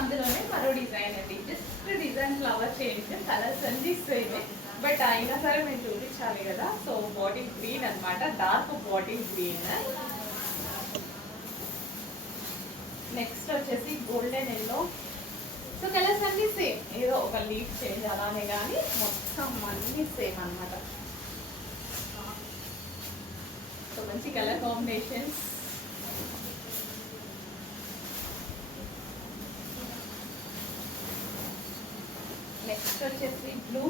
అందులోనే మరో డిజైన్ అండి. Just design flower change colours అన్ని సేమ్ బట్ అయినా సరే మేము చూపించాలి కదా. సో బాటిల్ గ్రీన్ అనమాట డార్క్ బాటిల్ గ్రీన్ నెక్స్ట్ వచ్చేసి గోల్డెన్ ఎల్లో సో కలర్స్ అన్ని సేమ్ ఏదో ఒక లీఫ్ చేంజ్ అలానే కానీ మొత్తం అన్ని సేమ్ అన్నమాట. సో మంచి కలర్ కాంబినేషన్స్ నెక్స్ట్ వచ్చేసి blue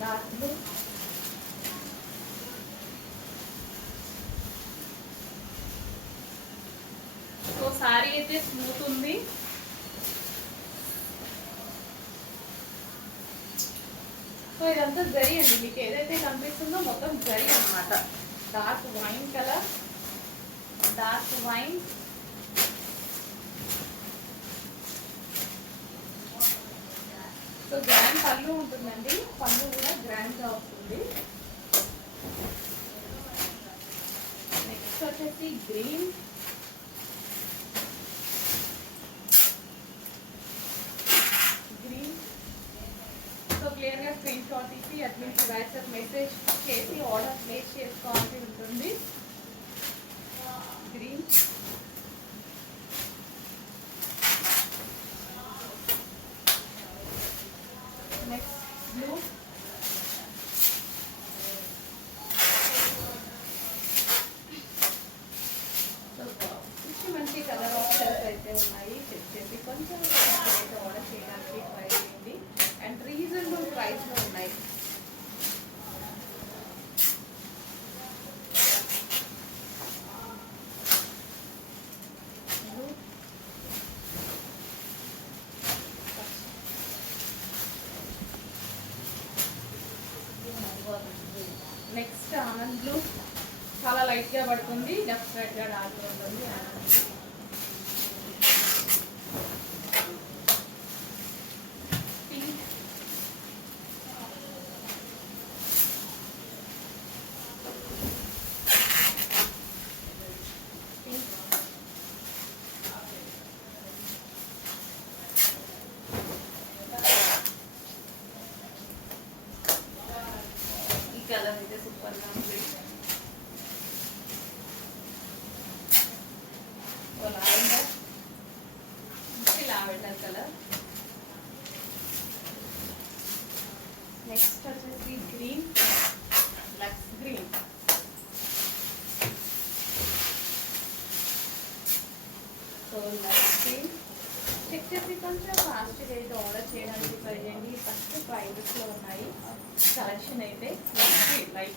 dark blue so sari అయితే స్మూత్ ఉంది. సో ఇదంతా జరి అండి. మీకు ఏదైతే కనిపిస్తుందో మొత్తం జరి అన్నమాట. Dark wine colour dark wine so grand pallu ఉంటుందండి. పళ్ళు కూడా గ్రాండ్గా వస్తుంది. నెక్స్ట్ వచ్చేసి గ్రీన్. గ్రీన్. సో క్లియర్గా స్క్రీన్ షాట్ ఇచ్చి అట్లీస్ట్ వాట్సాప్ మెసేజ్ చేసి ఆర్డర్ ప్లేస్ చేసుకోవాల్సి ఉంటుంది గ్రీన్ నెక్స్ట్ మంచి మంచి కలర్ ఆప్షన్స్ అయితే ఉన్నాయి. చెక్ చేసి కొంచెం అయితే ఆర్డర్ చేయడానికి ట్రై చేయండి అండ్ రీజనబుల్ ప్రైస్లో ఉన్నాయి Blue. నెక్స్ట్ ఆనంద్ బ్లూ చాలా లైట్గా పడుతుంది. డెఫినెట్గా డార్క్ ఉంటుంది ఆనంద్ సూపర్గా ఉంది లావెండర్ మంచి లావెండర్ కలర్ నెక్స్ట్ వచ్చేసి green lux green so lux green check చేసి కొంచెం ఫాస్ట్గా అయితే ఆర్డర్ చేయడానికి ట్రై చేయండి ఫస్ట్ ప్రైజెస్లో ఉన్నాయి. కలెక్షన్ అయితే లైట్